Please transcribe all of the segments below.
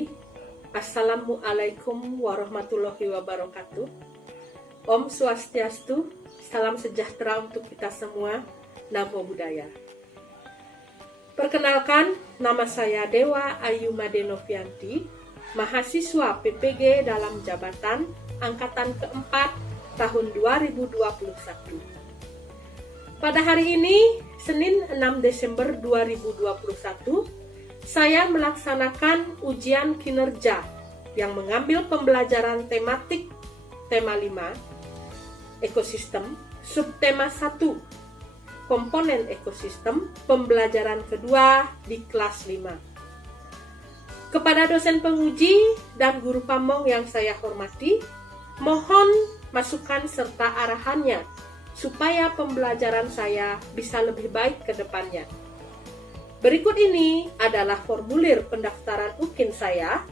Puji. Assalamualaikum warahmatullahi wabarakatuh. Om Swastiastu, salam sejahtera untuk kita semua. Namo Buddhaya. Perkenalkan, nama saya Dewa Ayu Made Novianti, mahasiswa PPG dalam jabatan Angkatan keempat tahun 2021. Pada hari ini, Senin 6 Desember 2021, saya melaksanakan ujian kinerja yang mengambil pembelajaran tematik tema 5, ekosistem, subtema 1, komponen ekosistem, pembelajaran kedua di kelas 5. Kepada dosen penguji dan guru pamong yang saya hormati, mohon masukan serta arahannya supaya pembelajaran saya bisa lebih baik ke depannya. Berikut ini adalah formulir pendaftaran UKIN saya,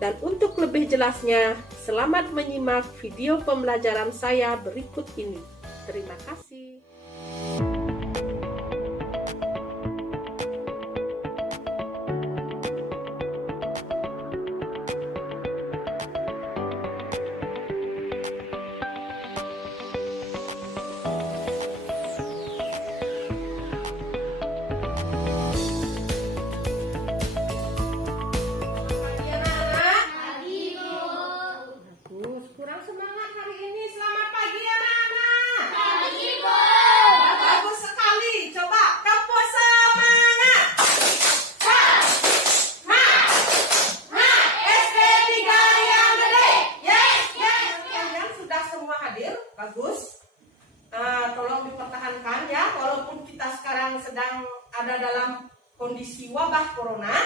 dan untuk lebih jelasnya, selamat menyimak video pembelajaran saya berikut ini. Terima kasih. Tolong dipertahankan ya, walaupun kita sekarang sedang ada dalam kondisi wabah corona,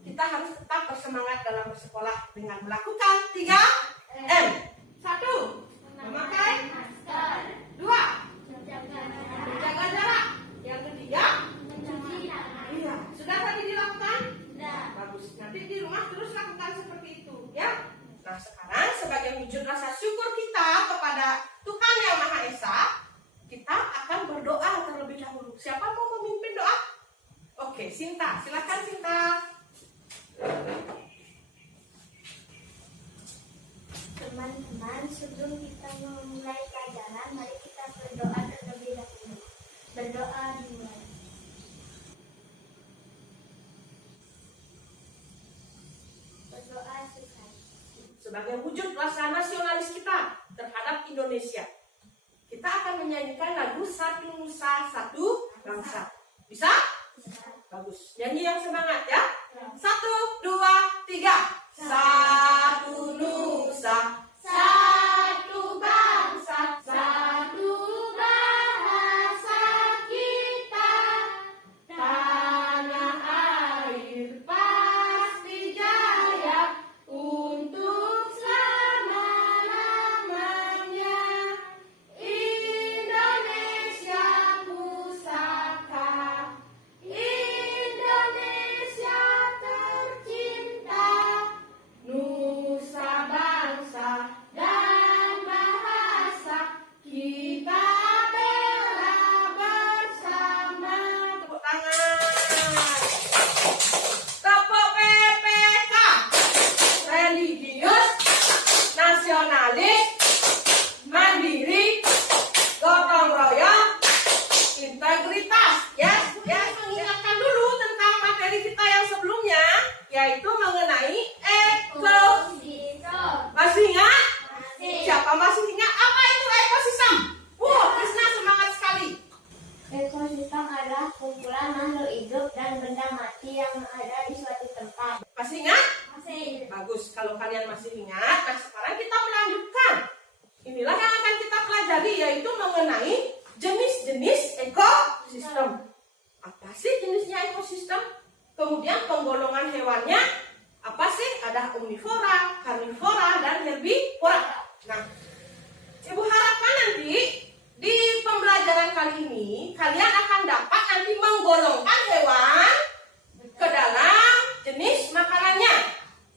kita harus tetap bersemangat dalam bersekolah dengan melakukan 3M. 1. Memakai masker. 2. Menjaga jarak. Yang ketiga, mencuci tangan. Iya, sudah tadi dilakukan? Sudah. Bagus. Nanti di rumah terus lakukan seperti itu ya. Nah, sekarang sebagai wujud rasa syukur kita kepada Tuhan Yang Maha Esa, kita akan berdoa terlebih dahulu. Siapa mau memimpin doa? Oke, Sinta. Silakan Sinta. Teman-teman, sebelum kita memulai pelajaran, mari kita berdoa terlebih dahulu. Berdoa dimulai. Berdoa selesai. Sebagai wujud rasa nasionalis kita terhadap Indonesia, kita akan menyanyikan lagu Satu Nusa Satu Bangsa. Bisa? Bagus. Nyanyi yang semangat ya. 1, 2, 3. Satu nusa, Satu bangsa, satu bahasa kita. tanah air pasti jaya untuk selama-lamanya. Indonesia pusaka, Indonesia tercinta, nusa bangsa dan bahasa kita bela bersama. Tepuk tangan. Tepuk PPK, religius, nasionalis, mandiri, gotong royong, integritas. Yes, mengingatkan dulu tentang materi kita yang sebelumnya, yaitu mengenai masih ingat? Siapa masih ingat? Apa itu ekosistem? Krisna semangat sekali. Ekosistem adalah kumpulan makhluk hidup dan benda mati yang ada di suatu tempat. Masih ingat? Masih. Bagus, kalau kalian masih ingat. Nah, sekarang kita melanjutkan. Inilah yang akan kita pelajari, yaitu mengenai jenis-jenis ekosistem. Apa sih jenisnya ekosistem? Kemudian penggolongan hewannya, apa sih? Ada omnivora, karnivora, dan herbivora. Nah, Ibu harapkan nanti di pembelajaran kali ini kalian akan dapat nanti menggolongkan hewan ke dalam jenis makanannya.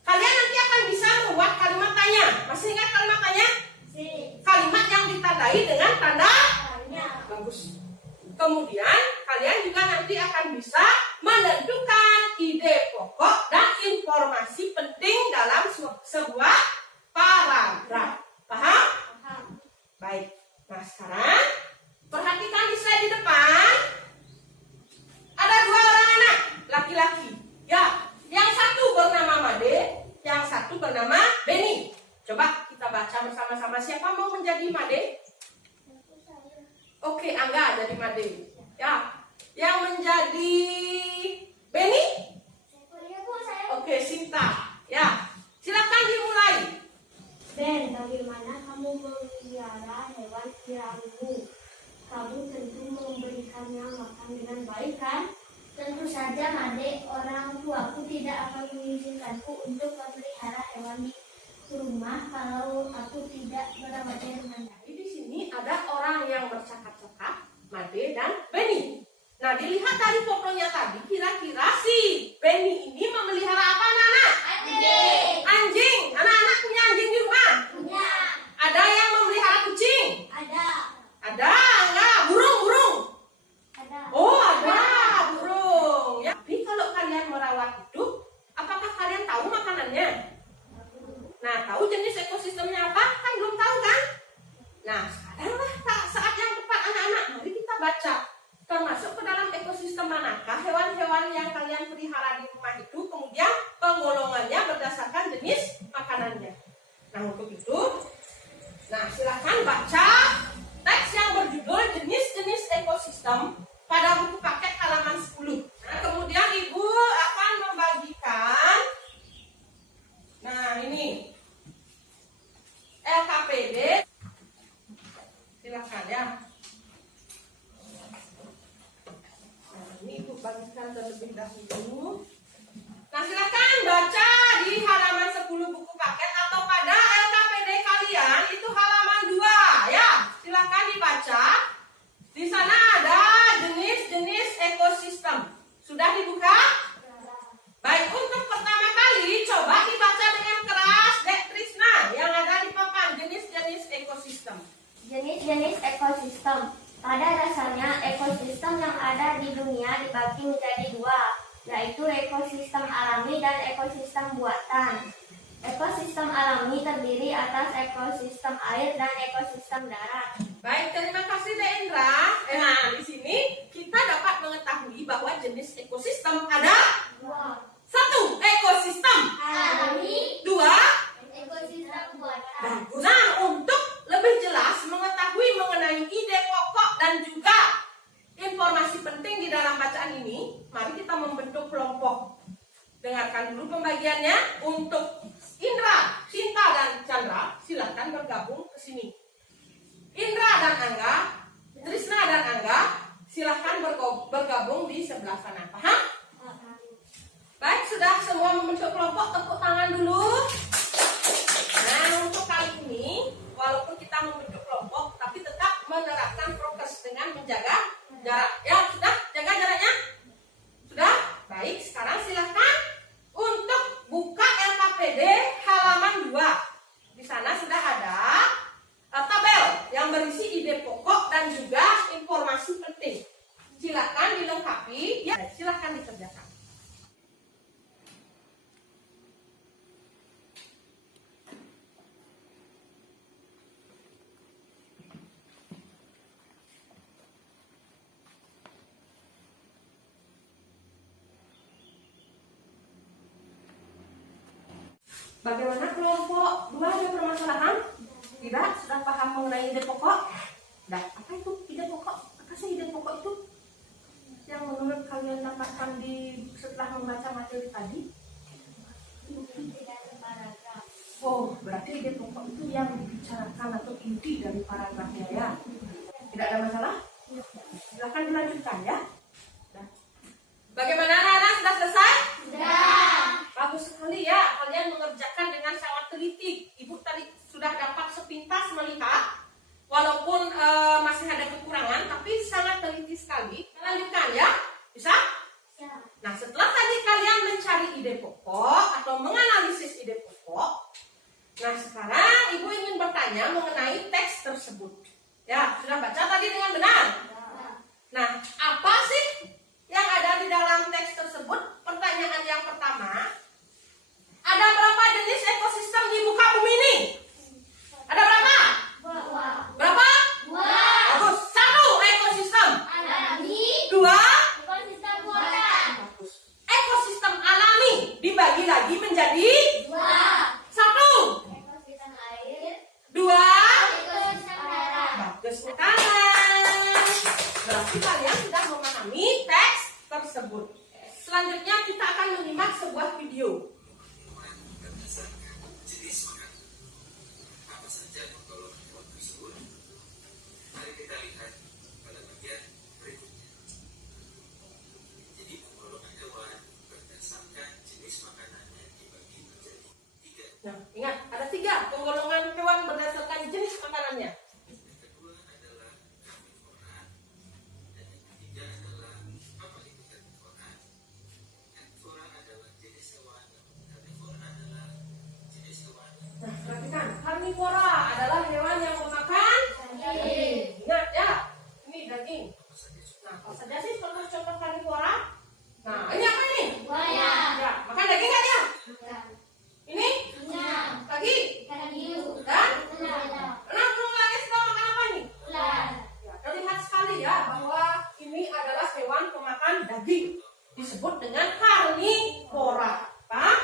Kalian nanti akan bisa membuat kalimatnya. Masih ingat kalimatnya? Kalimat yang ditandai dengan tanda bagus. Kemudian kalian juga nanti akan bisa menentukan ide pokok dan informasi penting dalam sebuah paragraf. Paham? Paham. Baik. Nah, sekarang perhatikan di slide di depan. Ada dua orang anak laki-laki. Ya, yang satu bernama Made, yang satu bernama Beni. Coba kita baca bersama-sama. Siapa mau menjadi Made? Aku saya. Oke, Angga jadi Made. Ya, yang menjadi Beni? Saya. Oke, Sinta. Ya, silakan dimulai. Ben, bagaimana kamu memelihara hewan peliharaanmu? Kamu tentu memberikannya makan dengan baik, kan? Tentu saja, Made. Orang tuaku tidak akan mengizinkanku untuk memelihara hewan di rumah kalau aku tidak merawatnya dengan baik. Jadi di sini ada orang yang bercakap-cakap, Made dan Beni. Nah, dilihat dari fotonya tadi, kira-kira si Beni ini memelihara apa, anak-anak? Anjing. Anjing. Anak-anak punya anjing di rumah? Punya. Ada yang memelihara kucing? Ada. Ada, enggak? Burung. Ada. Oh, ada burung. Ya. Tapi kalau kalian merawat itu, apakah kalian tahu makanannya? Nah, tahu jenis ekosistemnya apa? Kan belum tahu, kan? Nah, sekaranglah saat yang tepat, anak-anak. Mari kita baca. Termasuk ke dalam ekosistem manakah hewan-hewan yang kalian pelihara di rumah itu, kemudian penggolongannya berdasarkan jenis makanannya. Nah, untuk itu, silakan baca teks yang berjudul jenis-jenis ekosistem pada buku paket halaman 10. Nah, kemudian Ibu akan membagikan, ini LKPD. Silakan ya. Ini Ibu bagikan terlebih dahulu. Nah, silakan baca di halaman 10 buku paket atau pada LKPD kalian itu halaman 2 ya. Silakan dibaca. Di sana ada jenis-jenis ekosistem. Sudah dibuka? Baik, untuk pertama kali coba dibaca dengan keras, Dek Trisna, yang ada di papan jenis-jenis ekosistem. Jenis-jenis ekosistem. Pada dasarnya, ekosistem yang ada di dunia dibagi menjadi dua, yaitu ekosistem alami dan ekosistem buatan. Ekosistem alami terdiri atas ekosistem air dan ekosistem darat. Baik, terima kasih Dek Indra. Nah, di sini kita dapat mengetahui bahwa jenis ekosistem ada Dua. 1. Ekosistem Alami. 2. Ekosistem buatan. Bagus. Nah, untuk lebih jelas mengetahui mengenai ide pokok dan juga informasi penting di dalam bacaan ini, mari kita membentuk kelompok. Dengarkan dulu pembagiannya. Untuk Indra, Sinta, dan Chandra, silakan bergabung ke sini. Indra dan Angga, Trisna dan Angga, silakan bergabung di sebelah sana. Paham? Baik, sudah semua membentuk kelompok, tepuk tangan dulu. Nah, untuk kali ini, walaupun kita membentuk kelompok, tapi tetap menerapkan prokes dengan menjaga jarak. Ya, sudah? Jaga jaraknya? Sudah? Baik, sekarang silahkan untuk buka LKPD halaman 2. Di sana sudah ada tabel yang berisi ide pokok dan juga informasi penting. Silakan dilengkapi. Ya, silakan dikerjakan. Bagaimana kelompok 2 ada permasalahan? Tidak? Sudah paham mengenai ide pokok? Nah, apa itu ide pokok? Apa sih ide pokok itu? Yang menurut kalian dapatkan setelah membaca materi tadi? Oh, berarti ide pokok itu yang dibicarakan atau inti dari paragrafnya ya? Tidak ada masalah? Silahkan dilanjutkan ya. Nah. Bagaimana anak-anak? Sudah selesai? Sudah. Bagus sekali ya, kalian mengerjakan dengan sangat teliti. Ibu tadi sudah dapat sepintas melihat, walaupun masih ada kekurangan, tapi sangat teliti sekali. Lanjutkan ya, bisa? Ya. Nah, setelah tadi kalian mencari ide pokok atau menganalisis ide pokok, nah sekarang ibu ingin bertanya mengenai teks tersebut. Ya, sudah baca tadi dengan benar? Nah, apa sih yang ada di dalam teks tersebut? Pertanyaan yang pertama, sudah memahami teks tersebut. Selanjutnya kita akan menyimak sebuah video. Apa saja penggolongan hewan tersebut? Mari kita lihat pada bagian berikutnya. Jadi penggolongan hewan berdasarkan jenis makanannya dibagi menjadi 3. Nah, ingat ada 3 penggolongan hewan berdasarkan jenis makanannya. Yang kedua adalah karnivora, dan yang ketiga adalah apa itu karnivora? Karnivora adalah jenis hewan, karnivora adalah jenis hewan yang Nah, perhatikan, karnivora adalah hewan yang memakan daging. Ingat ya, ini daging. apa saja suka. Nah, apa saja sih contoh-contoh karnivora? Nah, ini apa ini? Buaya. Ya, makan daging nggak dia? Bukan. Ini Nyam. lagi Ikan hiu. dan Ular. Nah, belum lagi suka makan apa nih? Ular. Ya, terlihat sekali ya bahwa ini adalah hewan pemakan daging. Disebut dengan karnivora. Paham?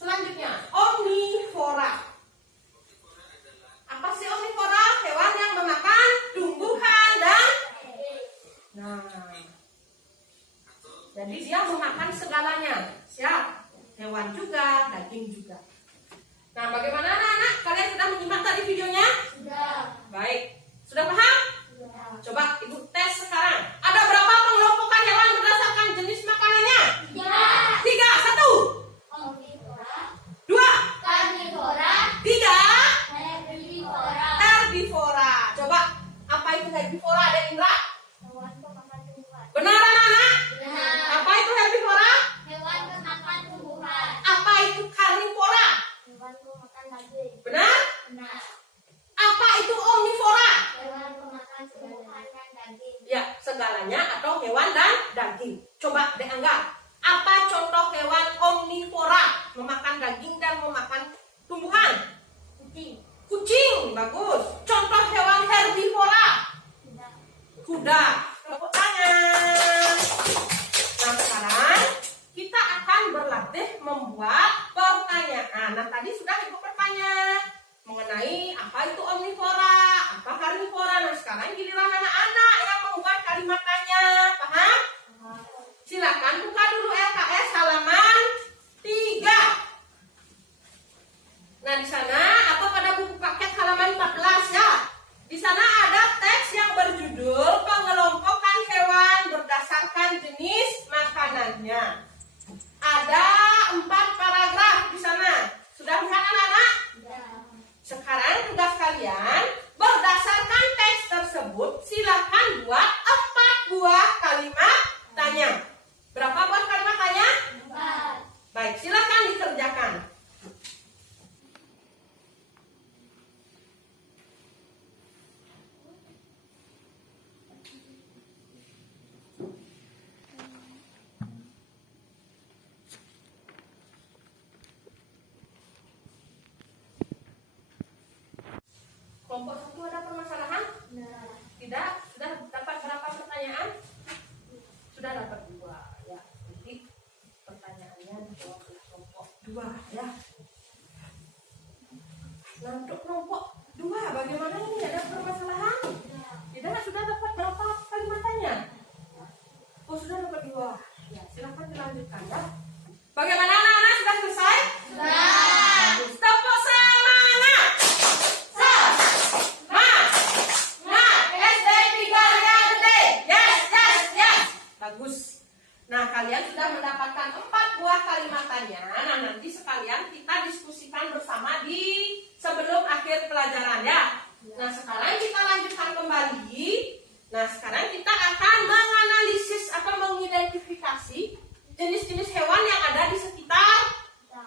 Selanjutnya, omnivora. Apa sih omnivora? Hewan yang memakan tumbuhan dan nah, jadi dia memakan segalanya. Siap? Hewan juga, daging juga. Nah, bagaimana anak-anak? Kalian sudah menyimak tadi videonya? Sudah. Baik. Sudah paham? Sudah. Coba Ibu tes sekarang. Ada berapa pengelompokan hewan berdasarkan jenis makanannya? 3. 3. 1, Omnivora. 2, Karnivora. 3. Herbivora. Herbivora. Coba, apa itu herbivora, Adik Indra? Hewan pemakan tumbuhan. Benar anak-anak? Benar. Apa itu herbivora? Hewan pemakan tumbuhan. Apa itu karnivora? Hewan pemakan daging. Benar? Benar. Apa itu omnivora? Hewan pemakan tumbuhan dan daging. Ya, segalanya atau hewan dan daging. Coba dianggap. Apa contoh hewan omnivora? Memakan daging dan memakan tumbuhan. Kucing. Kucing, bagus. Contoh hewan herbivora. Tidak. Kuda. Tepuk tangan. Nah, sekarang kita akan berlatih membuat pertanyaan. Nah, tadi sudah Ibu bertanya mengenai apa itu omnivora, apa karnivora. Nah, sekarang giliran anak-anak yang membuat kalimat tanya. Paham? Silakan buka dulu LKS halaman 3. Nah, di sana atau pada buku paket halaman 14 ya. Di sana ada teks yang berjudul pengelompokan hewan berdasarkan jenis makanannya. Ada 4 paragraf di sana. Sudah lihat anak-anak? Tidak. Sekarang tugas kalian berdasarkan teks tersebut silakan buat 4 buah kalimat tanya. Berapa buah kalimat tanya? 4. Baik, silakan dikerjakan. Kelompok 1 ada permasalahan? Benar. Tidak? Sudah dapat berapa pertanyaan? Sudah dapat 2 ya. Jadi pertanyaannya dijawab oleh kelompok 2 ya. Nah, untuk kelompok 2 bagaimana ini? Ada permasalahan? Tidak, sudah dapat berapa kalimat tanya? Oh, sudah dapat 2. Ya, silakan dilanjutkan ya. Bagaimana anak-anak, sudah selesai? Sudah. Bagus. Tepuk semangat. SD 3 Gede. Yes. Bagus. Nah, kalian sudah mendapatkan 4 buah kalimat tanya. Nah, nanti sekalian kita diskusikan bersama di sebelum akhir pelajaran ya. Nah, sekarang kita lanjutkan kembali. Nah, sekarang kita akan menganalisis atau mengidentifikasi jenis-jenis hewan yang ada di sekitar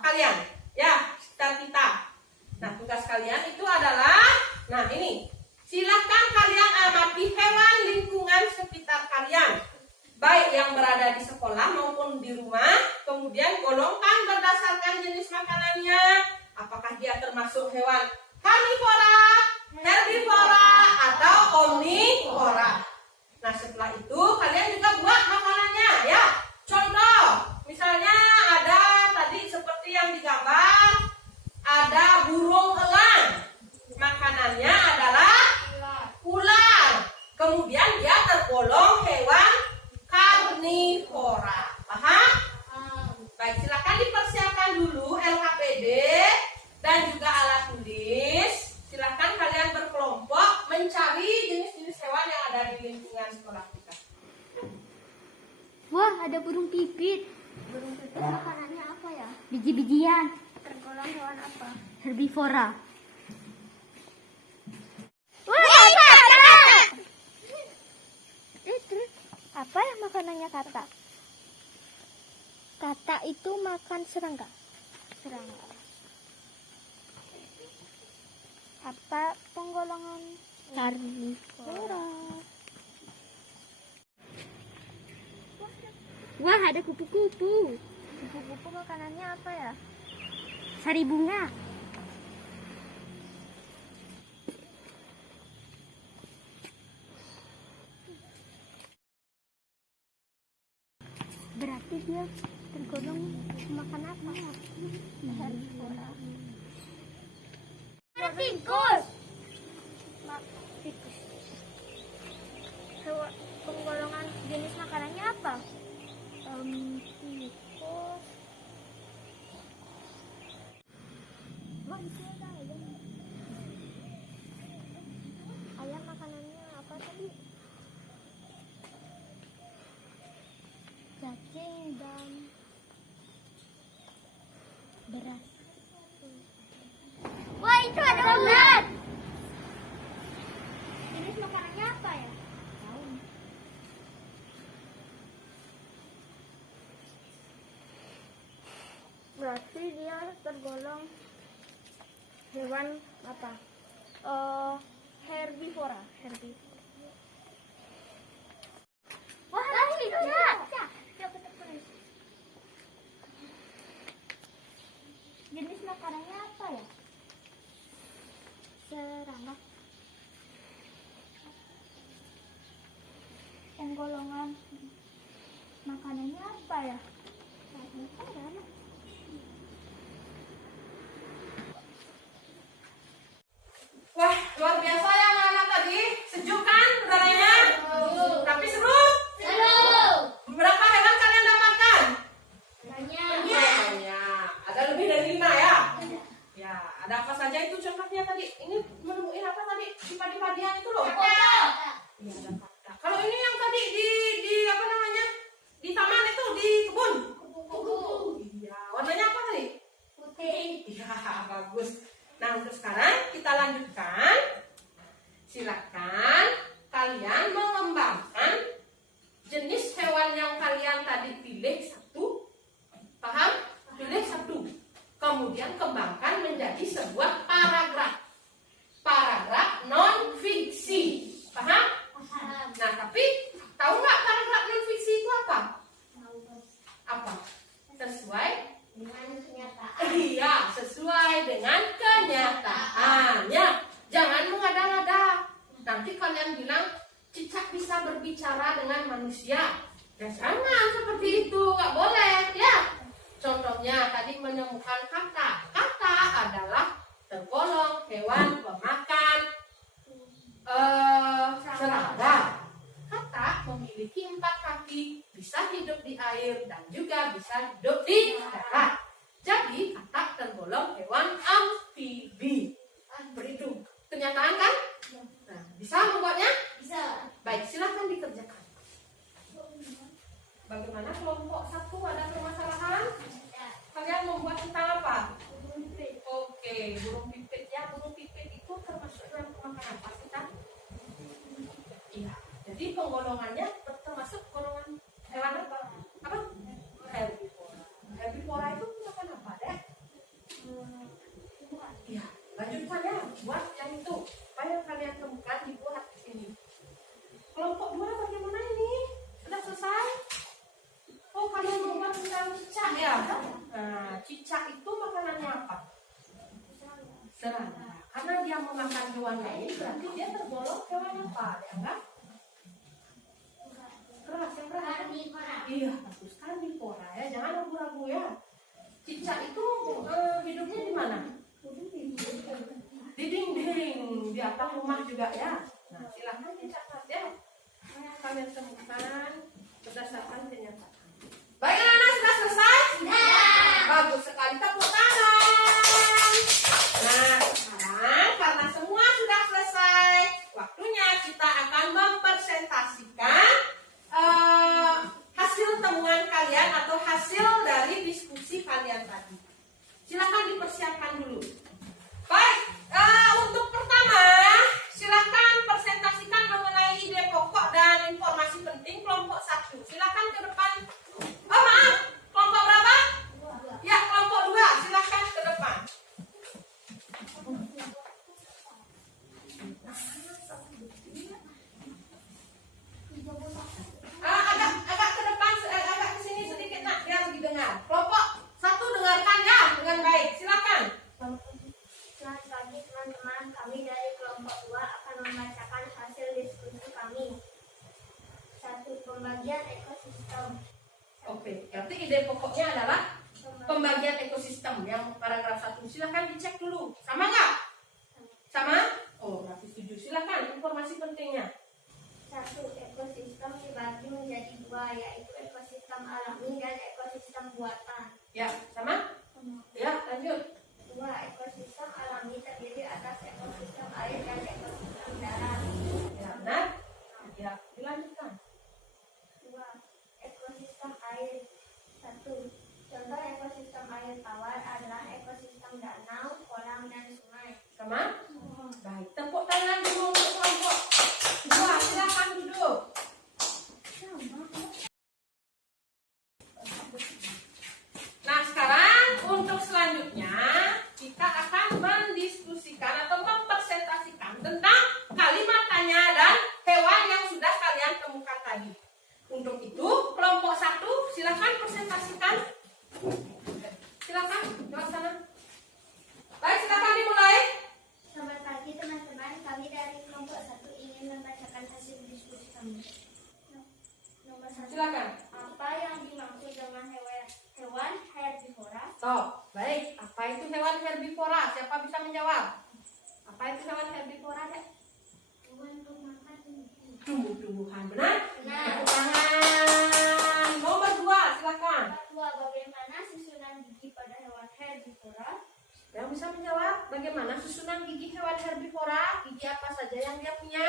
kalian. Ya, sekitar kita. Nah, tugas kalian itu adalah, nah ini, silakan kalian amati hewan lingkungan sekitar kalian. Baik yang berada di sekolah maupun di rumah. Kemudian golongkan berdasarkan jenis makanannya. Apakah dia termasuk hewan karnivora, herbivora, atau omnivora. Nah, setelah itu kalian juga buat makanannya ya. Contoh, misalnya ada tadi seperti yang digambar, ada burung elang. Makanannya adalah ular. Kemudian dia tergolong ada burung pipit. Burung pipit makanannya apa ya? Biji-bijian. Tergolong hewan apa? Herbivora. Wah, kata! Terus apa yang makanannya kata? Kata itu makan serangga. Serangga. Apa penggolongan karnivora? Wah, ada kupu-kupu. Kupu-kupu makanannya apa ya? Sari bunga. Berarti dia tergolong makan apa? Herbivora. Tikus. Tikus. Penggolongan jenis makanannya apa? Tikus. Wah, itu ada ayam. Ayam makanannya apa tadi? Cacing dan beras. Wah, itu ada ulat. Jenis makanannya apa ya? Tahu. Berarti dia tergolong hewan apa? Herbivora. Wah, itu ya. Jenis makanannya apa ya? Serangga. Penggolongan makanannya apa ya? Wah, luar biasa ya anak-anak tadi. Sejuk kan udaranya? Tapi seru. Berapa hewan kalian dapatkan? Banyak. Ada lebih dari 5 ya? Ya, ada apa saja itu contohnya tadi? Ini menemuin apa tadi? Di padi-padian itu loh. Iya, ada kata. Kalau ini yang tadi di apa namanya? Di taman itu, di kebun. Iya, warnanya apa tadi? Putih. Iya, bagus. Nah, untuk sekarang kita lanjutkan. Silakan kalian mengembangkan jenis hewan yang kalian tadi pilih satu. Paham? Pilih satu. Kemudian kembangkan menjadi sebuah paragraf. Paragraf non-fiksi. Paham? Nah, tapi tahu nggak paragraf non-fiksi itu apa? Apa? Sesuai? Dengan kenyataan. Iya, sesuai dengan kenyataannya. Jangan mengada-ngada. Nanti kalian bilang cicak bisa berbicara dengan manusia. Ya jangan seperti itu, nggak boleh ya. Contohnya tadi menemukan kata. Kata adalah tergolong hewan pemakan serangga. Kata memiliki 4 kaki, bisa hidup di air dan juga bisa hidup di darat. Jadi kata tergolong hewan amfibi. Begitu kenyataan kan? Nah, bisa membuatnya? Bisa. Baik, silahkan dikerjakan. Bagaimana kelompok 1 ada permasalahan? Kalian membuat tentang apa? Oke, burung pipit ya. Burung pipit itu termasuk dalam pemakan apa sih kan? Iya. Jadi penggolongannya termasuk golongan hewan apa? Apa? Herbivora. Herbivora itu makan apa deh? Iya. Lanjutkan ya. Buat yang itu. Supaya kalian temukan dibuat di sini. Kelompok 2 bagaimana ini? Sudah selesai? Oh, kalian membuat tentang cicak ya? Nah, cicak itu makanannya apa? Serangga. Karena dia memakan hewan lain, berarti dia tergolong hewan apa? Dianggap keras, yang keras. Iya, bagus. Karnivora ya. Jangan ragu-ragu ya. Cicak itu hidupnya di mana? Di dinding, di atap rumah juga ya. Nah, silahkan dicatat ya. Kalian temukan berdasarkan kenyataan. Baik anak-anak, sudah selesai? Bagus sekali, tepuk tangan. Nah, sekarang karena semua sudah selesai, waktunya kita akan mempresentasikan hasil temuan Pembagian ekosistem. Oke, berarti ide pokoknya adalah pembagian ekosistem yang paragraf 1. Silahkan dicek dulu. Sama nggak? Sama? Oh, berarti setuju. Silahkan informasi pentingnya. 1. Ekosistem dibagi menjadi 2, yaitu ekosistem alami dan ekosistem buatan. Ya, sama? Ya, lanjut. 2. Ekosistem alami terdiri atas ekosistem air dan ekosistem darat. Ya, benar? Ya, dilanjutkan. 2. Ekosistem air. 1. Contoh ekosistem air tawar adalah ekosistem danau, kolam, dan sungai. Sama? Baik, tepuk tangan dulu untuk kelompok 2. Silahkan duduk. Nah, sekarang untuk selanjutnya kita akan mendiskusikan atau mempresentasikan tentang kalimat tanya dan hewan yang sudah kalian temukan tadi. Untuk itu, kelompok 1 silakan presentasikan. Silakan, lewat sana. Baik, silakan dimulai. Selamat pagi teman-teman, kami dari kelompok 1 ingin membacakan hasil diskusi kami. Nomor 1. Silakan. Apa yang dimaksud dengan hewan herbivora? Toh, baik. Apa itu hewan herbivora? Siapa bisa menjawab? Apa itu hewan herbivora, Dek? Hewan pemakan Tumbuh-tumbuhan, benar? Benar. Tepuk tangan. Nomor 2, silakan. Nomor 2. Bagaimana susunan gigi pada hewan herbivora? Yang bisa menjawab bagaimana susunan gigi hewan herbivora? Gigi apa saja yang dia punya?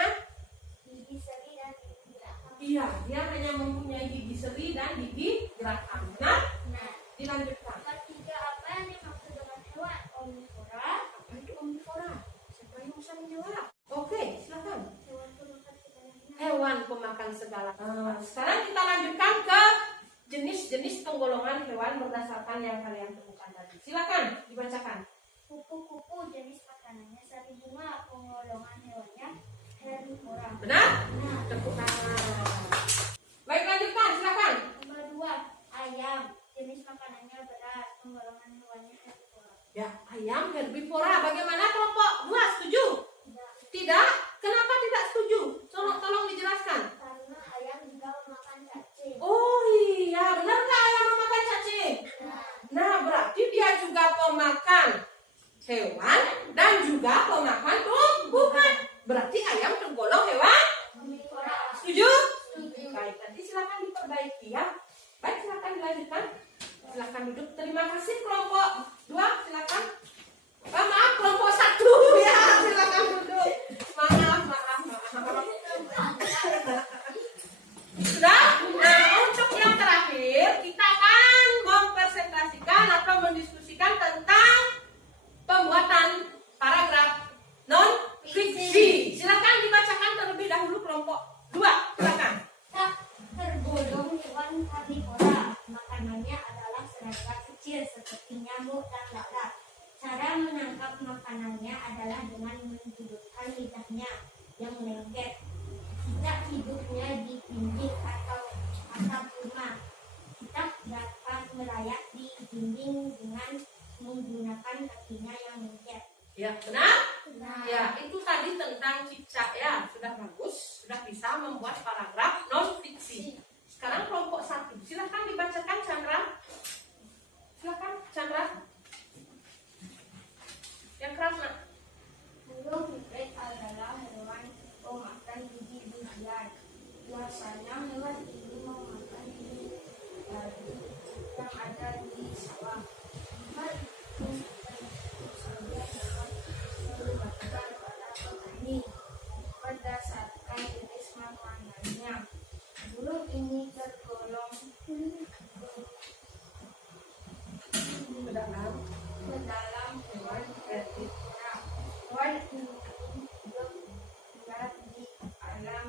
Gigi seri dan gigi geraham. Iya, dia hanya mempunyai gigi seri dan gigi geraham. Benar? Nah, Dilanjutkan. nomor 3. Apa yang dimaksud dengan hewan omnivora? Apa itu omnivora? Siapa yang bisa menjawab? Oke, silakan. Hewan pemakan segalanya. Hewan pemakan segala. Sekarang kita lanjutkan ke jenis-jenis penggolongan hewan berdasarkan yang kalian temukan tadi. Silakan dibacakan. Kupu-kupu jenis makanannya sari bunga, penggolongan hewannya herbivora. Benar? Nah, Tepuk tangan. Baik, lanjutkan. Silakan. nomor 2. Ayam jenis makanannya beras, penggolongan hewannya herbivora. Ya, ayam herbivora. Bagaimana kelompok 2? Setuju? Tidak, Tidak? Kenapa tidak setuju? Tolong dijelaskan. karena ayam juga memakan cacing. Oh iya, benar nggak ayam memakan cacing? Nah, berarti dia juga pemakan hewan dan juga pemakan tumbuhan. Berarti ayam tergolong hewan? Omnivora. Setuju? Setuju. Baik, nanti silakan diperbaiki ya. Baik, silakan dilanjutkan. Silakan duduk. Terima kasih kelompok 2, silakan. Maaf, kelompok 1 ya, silakan duduk. Maaf. Sudah? Nah, untuk yang terakhir kita akan mempresentasikan atau mendiskusikan tentang pembuatan paragraf non fiksi. Silakan dibacakan terlebih dahulu kelompok 2. Silakan. Tak tergolong hewan karnivora. Makanannya adalah serangga kecil seperti nyamuk dan lalat. Cara menangkap makanannya adalah dengan menjulurkan lidahnya yang lengket. Tidak hidupnya di dinding atau atap rumah. Kita dapat merayap di dinding dengan menggunakan kakinya yang lengket. Ya, benar? Nah, Ya, itu tadi tentang cicak ya. Sudah bagus, sudah bisa membuat paragraf non fiksi. Sekarang kelompok 1. Silakan dibacakan, Chandra. Silakan, Chandra. Yang keras, Nak. burung pipit adalah hewan pemakan biji-bijian. Biasanya hewan ini memakan biji yang ada di sawah. Hal itu tentu saja dapat melibatkan para petani berdasarkan jenis makanannya. Burung ini tergolong ke dalam hewan herbivora. Hewan ini hidup di alam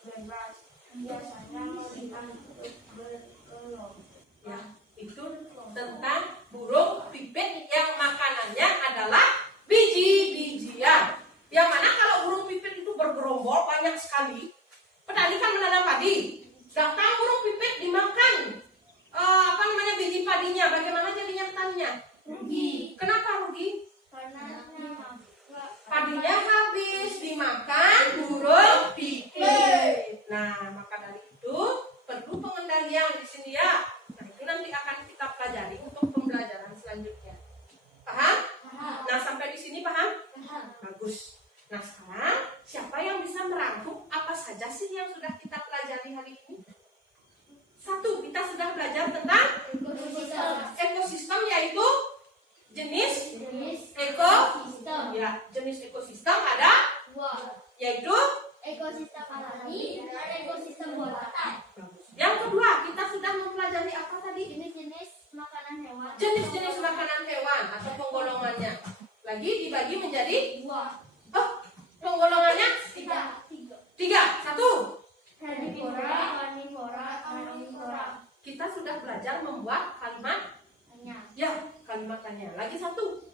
bebas. Biasanya mereka hidup berkelompok. Ya, itu tentang burung pipit yang makanannya adalah biji-bijian. Yang mana kalau burung pipit itu bergerombol banyak sekali, petani kan menanam padi. Sedangkan burung pipit dimakan biji padinya. Bagaimana jadinya petaninya? Rugi. Kenapa rugi? Karena Padinya habis dimakan burung pipit. Nah, maka dari itu yang di sini ya. Nah, itu nanti akan kita pelajari untuk pembelajaran selanjutnya. Paham? Paham. Nah, sampai di sini paham? Paham. Bagus. Nah, sekarang siapa yang bisa merangkum apa saja sih yang sudah kita pelajari hari ini? Satu, kita sudah belajar tentang Ekosistem. ekosistem, yaitu jenis Jenis ekosistem. Ya, jenis ekosistem ada dua. yaitu Ekosistem alami dan ekosistem buatan. yang kedua, kita sudah mempelajari apa tadi? Jenis-jenis makanan hewan. Jenis-jenis makanan hewan atau penggolongannya. Lagi dibagi menjadi Dua. penggolongannya Tiga. tiga. Satu, Herbivora, karnivora, omnivora. kita sudah belajar membuat kalimat. Hanya. Ya, kalimatannya. Lagi satu,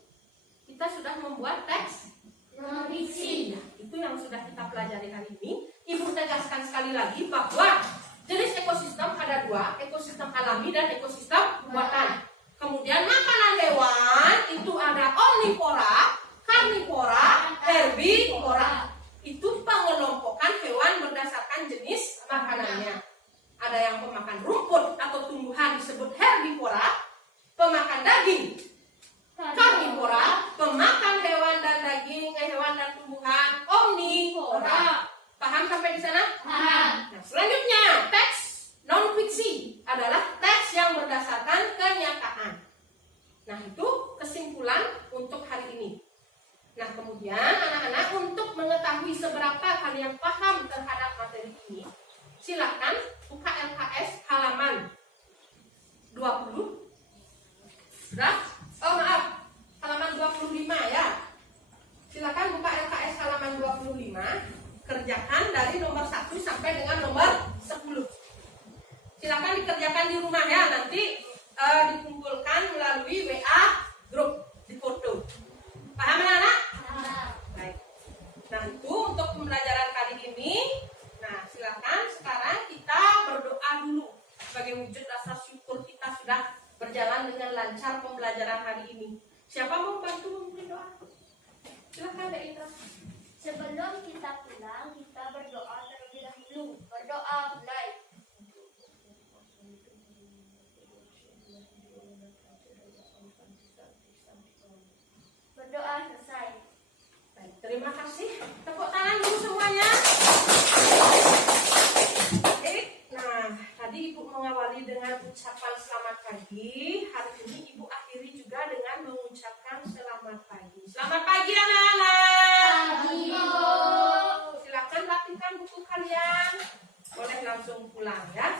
kita sudah membuat teks. Non-fiksi. Ya, itu yang sudah kita pelajari hari ini. Ibu tegaskan sekali lagi bahwa jenis ekosistem ada dua, ekosistem alami dan ekosistem buatan. Kemudian makanan hewan itu ada omnivora, karnivora, herbivora. Itu pengelompokan hewan berdasarkan jenis makanannya. Ada yang pemakan rumput atau tumbuhan disebut herbivora, pemakan daging karnivora, pemakan hewan dan daging, hewan dan tumbuhan omnivora. Paham sampai di sana? Paham. Nah, selanjutnya teks non fiksi adalah teks yang berdasarkan kenyataan. Nah, itu kesimpulan untuk hari ini. Nah, kemudian anak-anak untuk mengetahui seberapa kalian paham terhadap materi ini, silakan buka LKS halaman 20. Sudah? Oh, maaf. Halaman 25 ya. Silakan buka LKS halaman 25. Kerjakan dari nomor 1 sampai dengan nomor 10. Silakan dikerjakan di rumah ya. Nanti dikumpulkan melalui WA grup di foto. Paham anak-anak? Paham. Baik. Nah, itu untuk pembelajaran kali ini. Nah, silakan sekarang kita berdoa dulu sebagai wujud rasa syukur kita sudah berjalan dengan lancar pembelajaran hari ini. Siapa mau bantu memberi doa? Silakan Dek Indra. Sebelum kita pulang, kita berdoa terlebih dahulu. Berdoa mulai. Berdoa selesai. Baik, terima kasih. Tepuk tangan dulu semuanya. Baik. Nah, tadi Ibu mengawali dengan ucapan selamat pagi. Hari ini Ibu akhiri juga dengan mengucapkan selamat pagi. Selamat pagi anak-anak. Pagi. Silakan rapihkan buku kalian. Boleh langsung pulang ya.